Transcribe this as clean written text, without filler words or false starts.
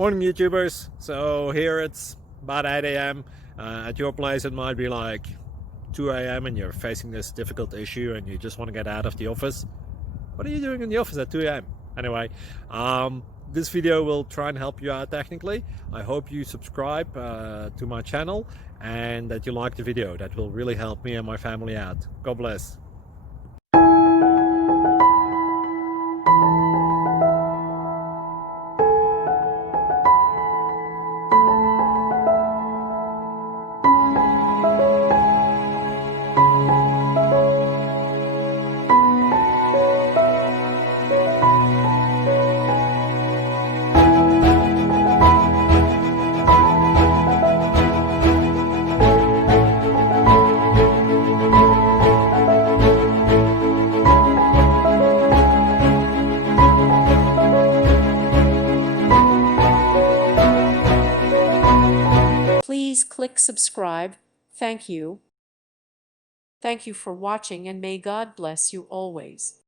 Morning YouTubers. So here it's about 8 a.m. At your place it might be like 2 a.m. and you're facing this difficult issue and you just want to get out of the office. What are you doing in the office at 2 a.m.? Anyway, this video will try and help you out technically. I hope you subscribe to my channel and that you like the video. That will really help me and my family out. God bless. Please click subscribe. Thank you. Thank you for watching and may God bless you always.